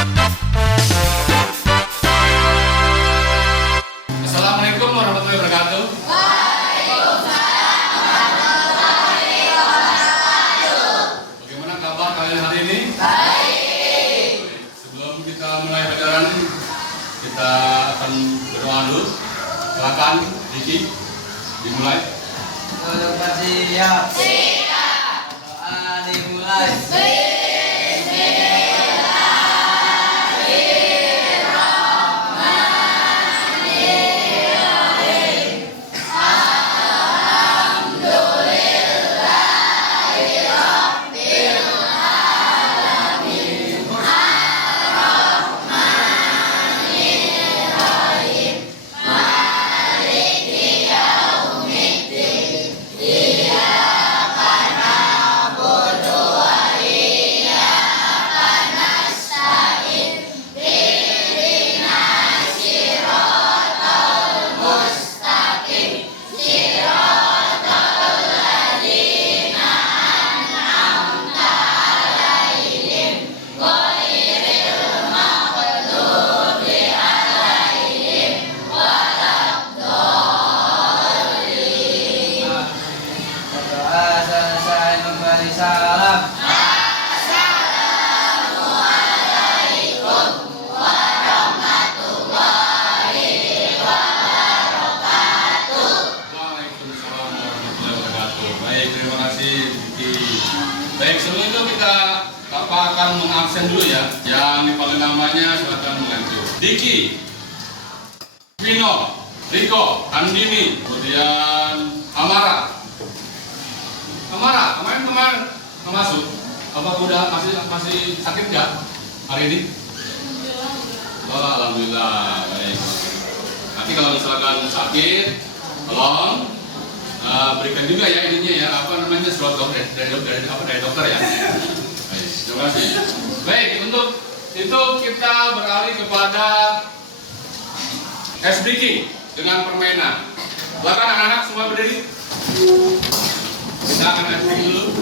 Assalamualaikum warahmatullahi wabarakatuh. Bagaimana kabar kalian hari ini? Baik. Sebelum kita mulai pelajaran, kita akan berdoa dulu. Silakan, Diki, dimulai. Sudah siap. Siap. Doa dimulai. Doa selesai memberi salam. Waalaikumsalam warahmatullahi wabarakatuh. Baik, terima kasih, Diki. Baik, sebelum itu Bapak akan mengabsen dulu ya. Yang dipanggil namanya silakan mengacu. Diki, Vino, Riko, Andini, kemudian Amara. Kemarin nggak masuk. Apa udah masih sakit nggak hari ini? Oh, alhamdulillah. Baik. Nanti kalau misalkan sakit, tolong berikan juga ya ininya ya, apa namanya, surat dokter dari dokter ya. Baik, terima kasih. Baik, untuk itu kita beralih kepada ice breaking dengan permainan. Silakan anak-anak semua berdiri. Kita akan ice breaking dulu.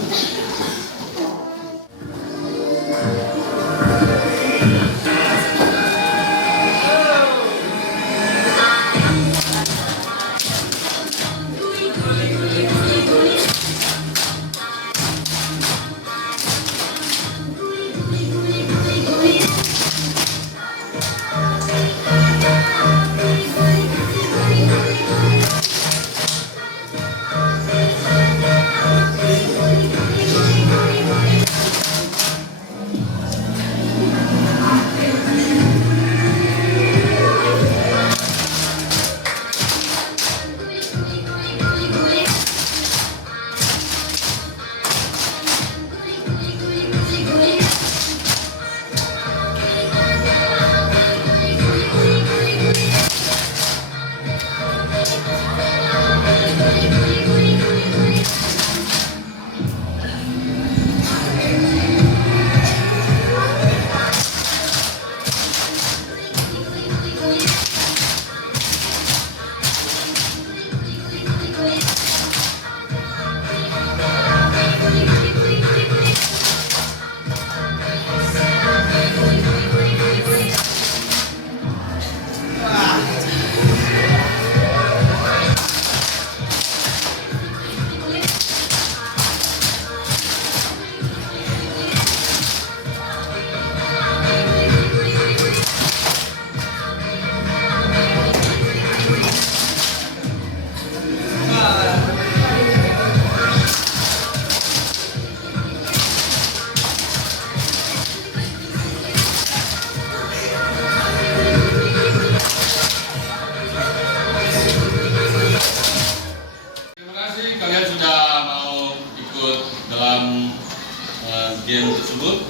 Game tersebut,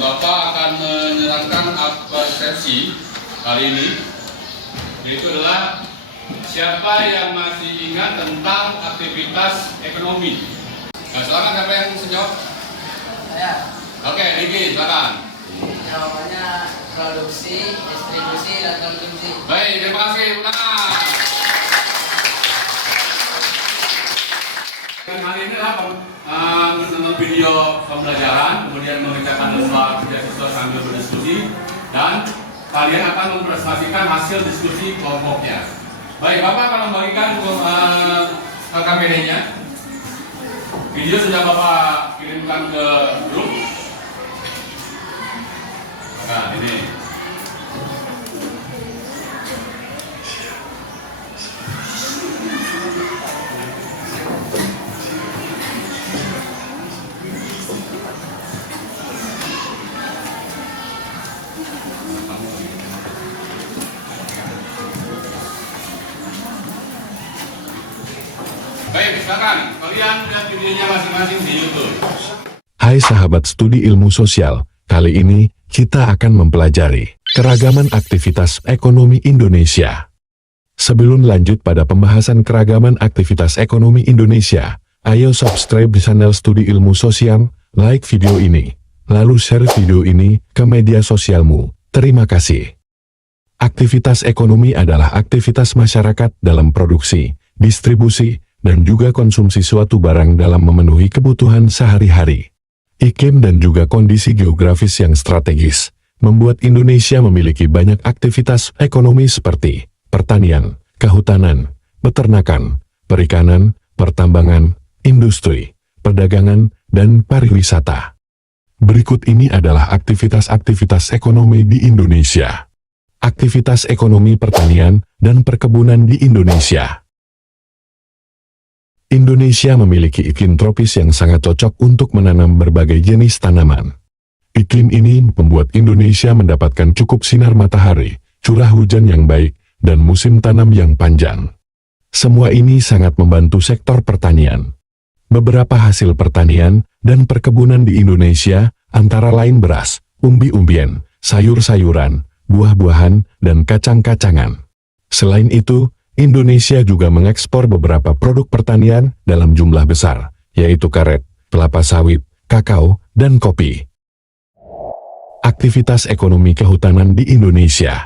Bapak akan menyerahkan persepsi hari ini, yaitu adalah siapa yang masih ingat tentang aktivitas ekonomi. Nah, silakan siapa yang menjawab? Saya. Oke, Riki, silakan. Jawabannya produksi, distribusi, dan konsumsi. Baik, terima kasih. Hari ini adalah menonton video pembelajaran, kemudian mengerjakan soal kerja siswa sambil berdiskusi dan kalian akan mempresentasikan hasil diskusi kelompoknya. Baik, Bapak akan membagikan KKPD-nya. Video sudah Bapak kirimkan ke grup. Nah, ini. Baik, silakan. Kalian lihat videonya masing-masing di YouTube. Hai sahabat studi ilmu sosial, kali ini kita akan mempelajari keragaman aktivitas ekonomi Indonesia. Sebelum lanjut pada pembahasan keragaman aktivitas ekonomi Indonesia, ayo subscribe channel studi ilmu sosial, like video ini, lalu share video ini ke media sosialmu. Terima kasih. Aktivitas ekonomi adalah aktivitas masyarakat dalam produksi, distribusi, dan juga konsumsi suatu barang dalam memenuhi kebutuhan sehari-hari. Iklim dan juga kondisi geografis yang strategis membuat Indonesia memiliki banyak aktivitas ekonomi seperti pertanian, kehutanan, peternakan, perikanan, pertambangan, industri, perdagangan, dan pariwisata. Berikut ini adalah aktivitas-aktivitas ekonomi di Indonesia. Aktivitas ekonomi pertanian dan perkebunan di Indonesia. Indonesia memiliki iklim tropis yang sangat cocok untuk menanam berbagai jenis tanaman. Iklim ini membuat Indonesia mendapatkan cukup sinar matahari, curah hujan yang baik, dan musim tanam yang panjang. Semua ini sangat membantu sektor pertanian. Beberapa hasil pertanian dan perkebunan di Indonesia antara lain beras, umbi-umbian, sayur-sayuran, buah-buahan, dan kacang-kacangan. Selain itu, Indonesia juga mengekspor beberapa produk pertanian dalam jumlah besar, yaitu karet, kelapa sawit, kakao, dan kopi. Aktivitas ekonomi kehutanan di Indonesia.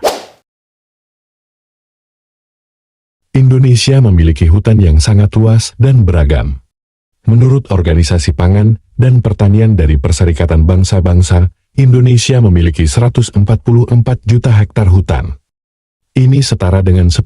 Indonesia memiliki hutan yang sangat luas dan beragam. Menurut Organisasi Pangan dan Pertanian dari Perserikatan Bangsa-Bangsa, Indonesia memiliki 144 juta hektar hutan. Ini setara dengan 10%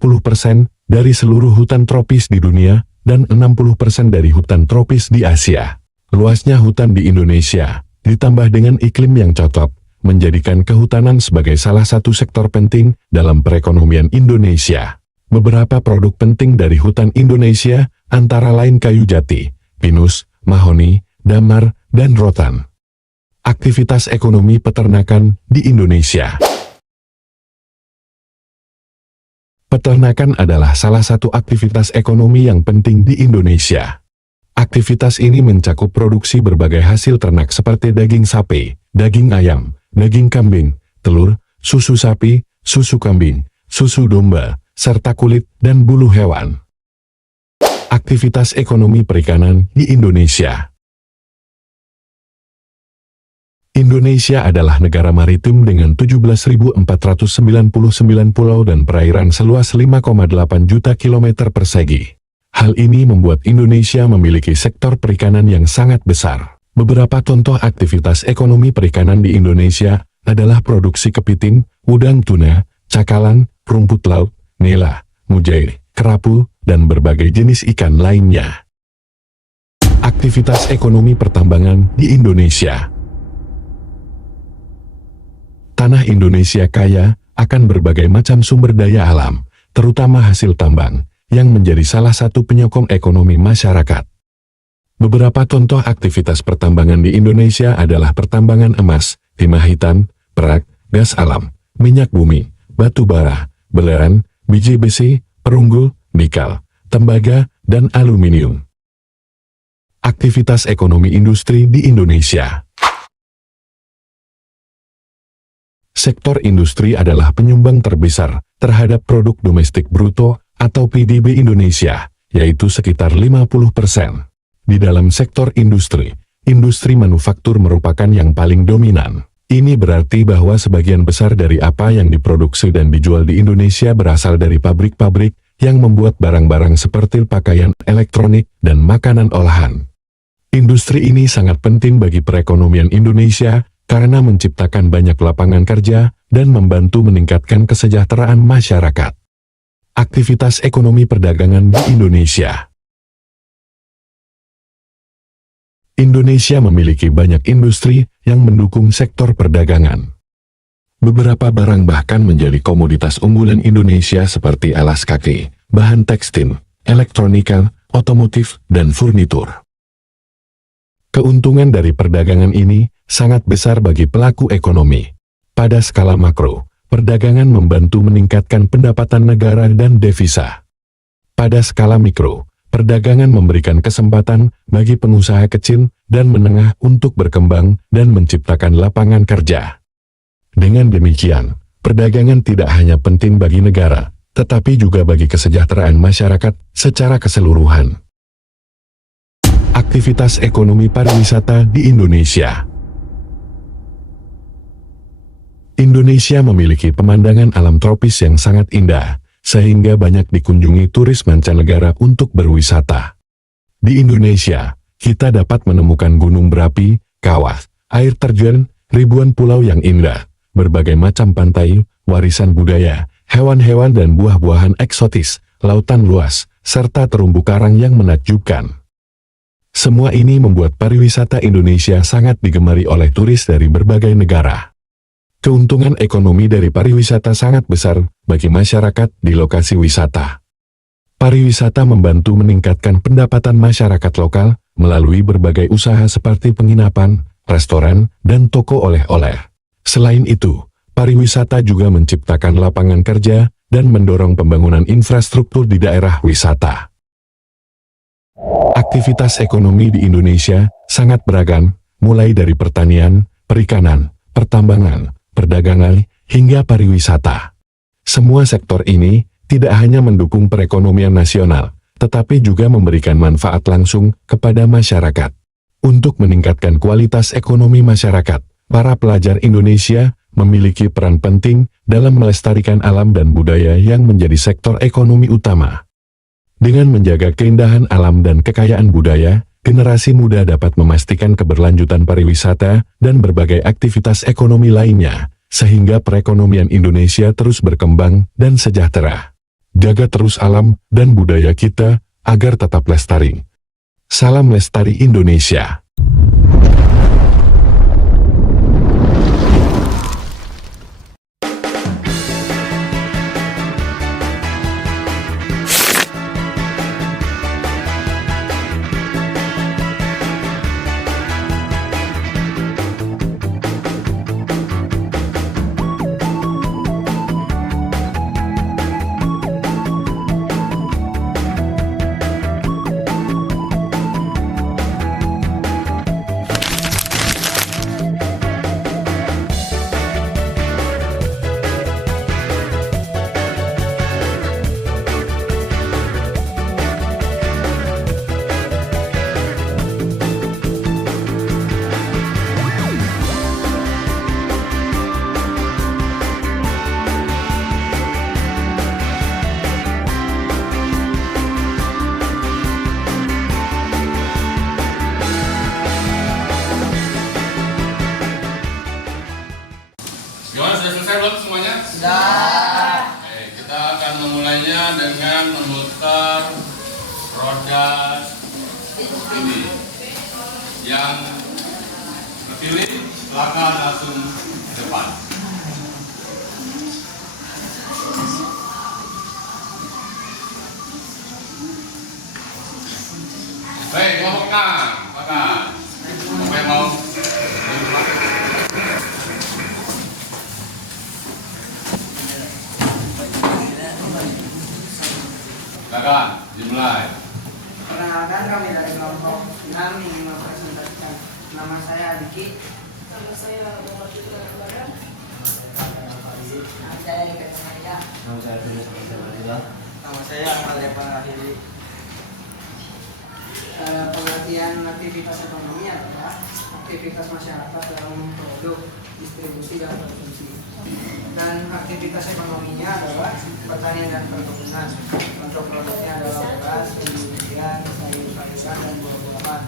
dari seluruh hutan tropis di dunia dan 60% dari hutan tropis di Asia. Luasnya hutan di Indonesia, ditambah dengan iklim yang cocok, menjadikan kehutanan sebagai salah satu sektor penting dalam perekonomian Indonesia. Beberapa produk penting dari hutan Indonesia antara lain kayu jati, pinus, mahoni, damar, dan rotan. Aktivitas ekonomi peternakan di Indonesia. Peternakan adalah salah satu aktivitas ekonomi yang penting di Indonesia. Aktivitas ini mencakup produksi berbagai hasil ternak seperti daging sapi, daging ayam, daging kambing, telur, susu sapi, susu kambing, susu domba, serta kulit dan bulu hewan. Aktivitas ekonomi perikanan di Indonesia. Indonesia adalah negara maritim dengan 17.499 pulau dan perairan seluas 5,8 juta kilometer persegi. Hal ini membuat Indonesia memiliki sektor perikanan yang sangat besar. Beberapa contoh aktivitas ekonomi perikanan di Indonesia adalah produksi kepiting, udang tuna, cakalang, rumput laut, nila, mujair, kerapu, dan berbagai jenis ikan lainnya. Aktivitas ekonomi pertambangan di Indonesia. Tanah Indonesia kaya akan berbagai macam sumber daya alam, terutama hasil tambang, yang menjadi salah satu penyokong ekonomi masyarakat. Beberapa contoh aktivitas pertambangan di Indonesia adalah pertambangan emas, timah hitam, perak, gas alam, minyak bumi, batu bara, belerang, biji besi, perunggu, nikel, tembaga, dan aluminium. Aktivitas ekonomi industri di Indonesia. Sektor industri adalah penyumbang terbesar terhadap produk domestik bruto atau PDB Indonesia, yaitu sekitar 50%. Di dalam sektor industri, industri manufaktur merupakan yang paling dominan. Ini berarti bahwa sebagian besar dari apa yang diproduksi dan dijual di Indonesia berasal dari pabrik-pabrik yang membuat barang-barang seperti pakaian elektronik dan makanan olahan. Industri ini sangat penting bagi perekonomian Indonesia karena menciptakan banyak lapangan kerja dan membantu meningkatkan kesejahteraan masyarakat. Aktivitas ekonomi perdagangan di Indonesia. Indonesia memiliki banyak industri yang mendukung sektor perdagangan. Beberapa barang bahkan menjadi komoditas unggulan Indonesia seperti alas kaki, bahan tekstil, elektronika, otomotif, dan furnitur. Keuntungan dari perdagangan ini sangat besar bagi pelaku ekonomi. Pada skala makro, perdagangan membantu meningkatkan pendapatan negara dan devisa. Pada skala mikro, perdagangan memberikan kesempatan bagi pengusaha kecil dan menengah untuk berkembang dan menciptakan lapangan kerja. Dengan demikian, perdagangan tidak hanya penting bagi negara, tetapi juga bagi kesejahteraan masyarakat secara keseluruhan. Aktivitas ekonomi pariwisata di Indonesia. Indonesia memiliki pemandangan alam tropis yang sangat indah, sehingga banyak dikunjungi turis mancanegara untuk berwisata. Di Indonesia, kita dapat menemukan gunung berapi, kawah, air terjun, ribuan pulau yang indah, berbagai macam pantai, warisan budaya, hewan-hewan dan buah-buahan eksotis, lautan luas, serta terumbu karang yang menakjubkan. Semua ini membuat pariwisata Indonesia sangat digemari oleh turis dari berbagai negara. Keuntungan ekonomi dari pariwisata sangat besar bagi masyarakat di lokasi wisata. Pariwisata membantu meningkatkan pendapatan masyarakat lokal melalui berbagai usaha seperti penginapan, restoran, dan toko oleh-oleh. Selain itu, pariwisata juga menciptakan lapangan kerja dan mendorong pembangunan infrastruktur di daerah wisata. Aktivitas ekonomi di Indonesia sangat beragam, mulai dari pertanian, perikanan, pertambangan, perdagangan, hingga pariwisata. Semua sektor ini tidak hanya mendukung perekonomian nasional, tetapi juga memberikan manfaat langsung kepada masyarakat. Untuk meningkatkan kualitas ekonomi masyarakat, para pelajar Indonesia memiliki peran penting dalam melestarikan alam dan budaya yang menjadi sektor ekonomi utama. Dengan menjaga keindahan alam dan kekayaan budaya, generasi muda dapat memastikan keberlanjutan pariwisata dan berbagai aktivitas ekonomi lainnya, sehingga perekonomian Indonesia terus berkembang dan sejahtera. Jaga terus alam dan budaya kita agar tetap lestari. Salam Lestari Indonesia. Gimana, sudah selesai belum semuanya? Sudah. Oke, kita akan memulainya dengan memutar roda ini. Yang terpilih, silakan langsung ke depan. Baik, kelompokkan, makan. Siapa yang mau? Silakan, dimulai. Perkenalkan, kami dari kelompok 6 ingin mempresentasikan. Nama saya Adiki. Nama saya Muhammad Fitran Badan. Nama saya Ika Samaria. Nama saya Tulis Abdullah. Nama saya Ahmad Evan Rahili. Pengertian aktivitas ekonomi adalah aktivitas masyarakat dalam produk, distribusi, dan konsumsi. Dan aktivitas ekonominya adalah pertanian dan perkebunan. Untuk produknya adalah beras, kemudian sayur-sayuran dan buah-buahan.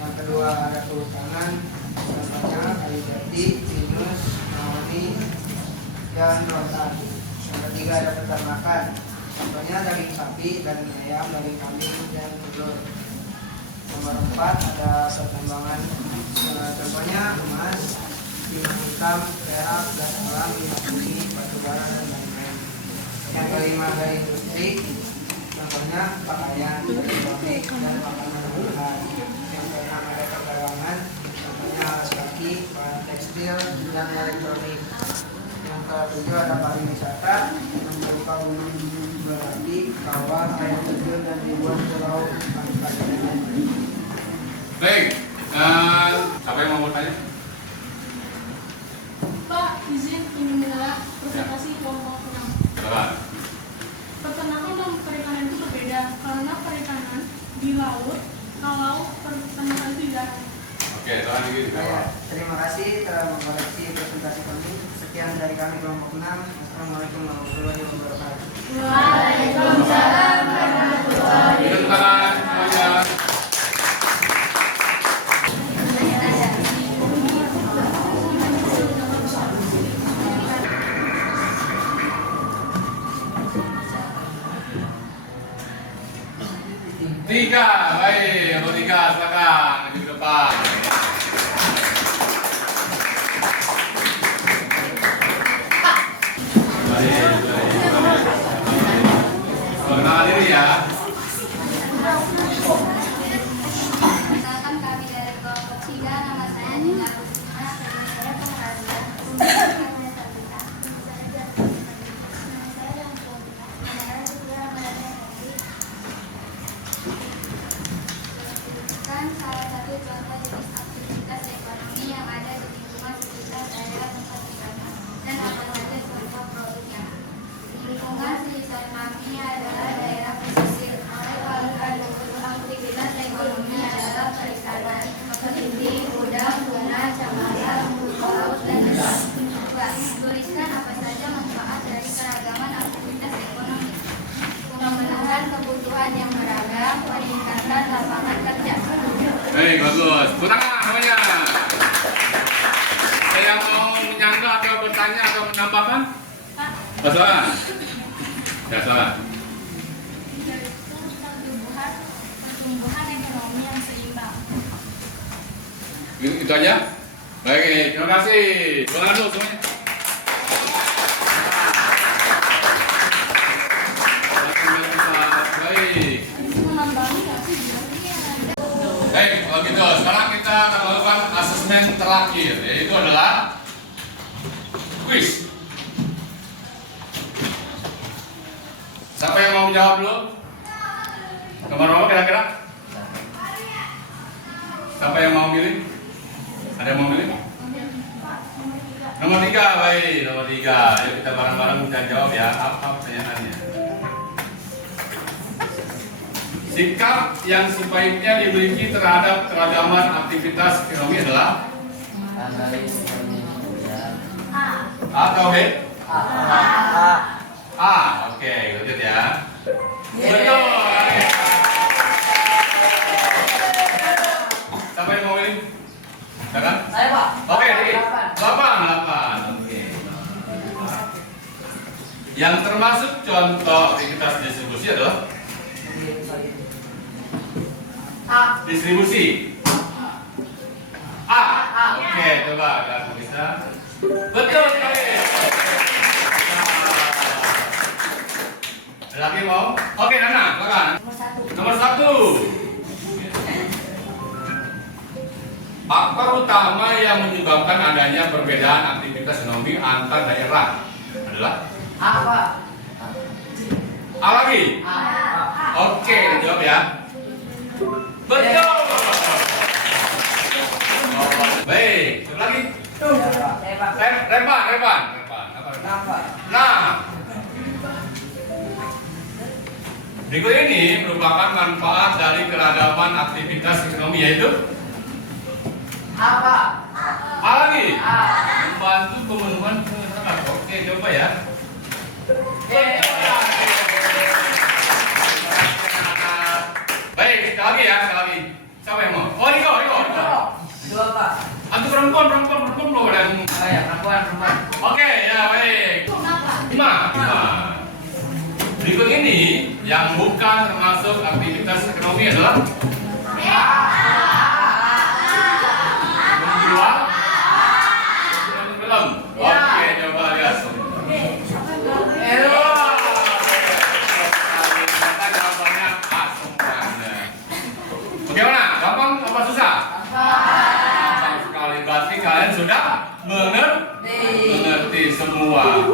Yang kedua ada kehutanan, contohnya Arijati, Yunus, Naomi, dan Rotan. Yang ketiga ada peternakan. Contohnya daging sapi, daging ayam, daging kambing, dan telur. Nomor 4 ada pertambangan. Contohnya emas, timah hitam, perak, gas alam, minyak bumi, batu bara, dan lain-lain. Yang kelima ada industri. Contohnya pakaian, elektronik, dan makanan olahan. Yang keenam ada perdagangan. Contohnya alas kaki, bahan tekstil, dan elektronik. Yang ketujuh ada pariwisata yang berupa gunung berapi, kawah, air terjun, dan ribuan pulau pantai. Baik, siapa yang mau bertanya? Pak, izin ingin mengenal presentasi kelompok 6. Silakan. Peternakan dan perikanan itu berbeda karena perikanan di laut, kalau peternakan itu di darat. Oke, tahan dikit. Ya, terima kasih telah mengoreksi presentasi kami. Sekian dari kami kelompok 6. Assalamualaikum warahmatullahi wabarakatuh. Waalaikumsalam warahmatullahi Minum tangan semuanya. Tiga, baik, nomor 3, silakan maju ke depan. Perkenalkan diri ya. Perkenalkan kami dari kelompok 3, nama saya Nina Rusina, saya pengrajin. Salah satu contoh jenis aktivitas ekonomi yang ada di lingkungan sekitar daerah tempat tinggal dan apa saja contoh produknya. Lingkungan sekitar kami adalah daerah pesisir. Aktivitas ekonomi adalah perikanan, seperti udang, tuna, cemara, laut, dan ikan. Tuliskan apa saja manfaat dari keragaman aktivitas ekonomi. Memenuhi kebutuhan yang beragam, meningkatkan lapangan kerja. Baik, bagus. Tepuk tangan semuanya. Ada yang mau menyanggah atau bertanya atau menambahkan? Silakan. Ya, silakan. Yaitu pertumbuhan ekonomi yang seimbang. Itu aja. Baik, terima kasih. Tepuk tangan dulu semuanya. Baik. Menambahi nggak sih? Baik, kalau gitu sekarang kita akan melakukan asesmen terakhir, yaitu adalah kuis. Siapa yang mau menjawab dulu? Nomor kira-kira? Siapa yang mau milih? Ada yang mau milih? Nomor 3, baik, nomor 3. Yuk kita bareng-bareng kita jawab ya. Apa pertanyaannya? Sikap yang sebaiknya dimiliki terhadap keragaman aktivitas ekonomi adalah A atau B? A. Oke, lanjut ya. Betul. Siapa yang mau milih? Silakan. Saya Pak. Oke, dikit. 8. Oke. Yang termasuk contoh aktivitas distribusi adalah distribusi. A. Oke, coba kita bisa. Betul sekali. Ada lagi mau? Oke, Nana, silakan. Nomor 1. Faktor utama yang menyebabkan adanya perbedaan aktivitas ekonomi antar daerah adalah Apa? A lagi. Oke, jawab ya. Betul. Baik, satu lagi. Repan. Kenapa? Nah, berikut ini merupakan manfaat dari keragaman aktivitas ekonomi, yaitu Apa? A lagi. Membantu pemenuhan kebutuhan. Oke, coba ya. Baik, sekali lagi ya, sekali lagi. Siapa yang mau? Oh, Riko. Dua Pak. Antu perempuan ya, perempuan. Oke, ya baik. 5. Berikut ini yang bukan termasuk aktivitas ekonomi adalah kedua film. Oke, coba lihat. Jawabannya A semuanya. Bagaimana? Gampang apa susah? Gampang sekali. Berarti kalian sudah mengerti semua.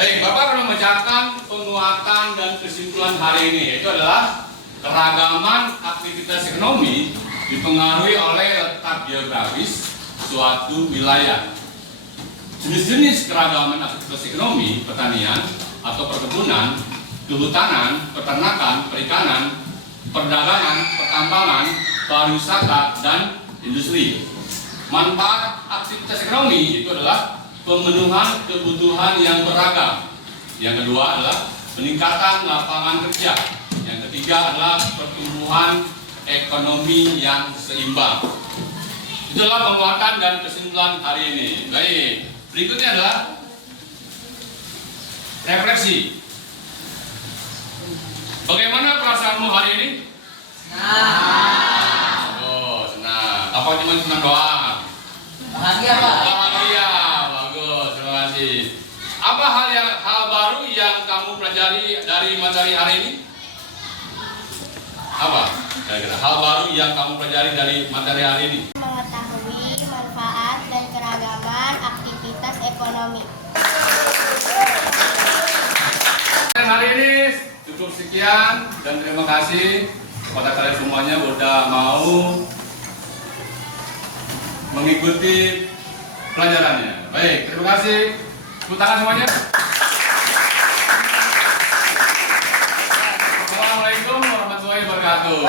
Baik, Bapak akan membacakan penguatan dan kesimpulan hari ini, yaitu adalah keragaman aktivitas ekonomi dipengaruhi oleh letak geografis suatu wilayah. Jenis-jenis keragaman aktivitas ekonomi, pertanian atau perkebunan, kehutanan, peternakan, perikanan, perdagangan, pertambangan, pariwisata, dan industri. Manfaat aktivitas ekonomi itu adalah pemenuhan kebutuhan yang beragam. Yang kedua adalah peningkatan lapangan kerja. Yang ketiga adalah pertumbuhan ekonomi yang seimbang. Itulah penguatan dan kesimpulan hari ini. Baik, berikutnya adalah refleksi. Bagaimana perasaanmu hari ini? Senang. Oh, senang. Apa cuma senang doang? Bahagia, Pak. Bahagia. Bagus, terima kasih. Apa hal baru yang kamu pelajari dari materi hari ini? Apa? Kira-kira hal baru yang kamu pelajari dari materi hari ini? Mengetahui manfaat dan keragaman aktivitas ekonomi. Dan hari ini cukup sekian dan terima kasih kepada kalian semuanya sudah mau mengikuti pelajarannya. Baik, terima kasih. Tepuk tangan semuanya. Assalamualaikum warahmatullahi wabarakatuh.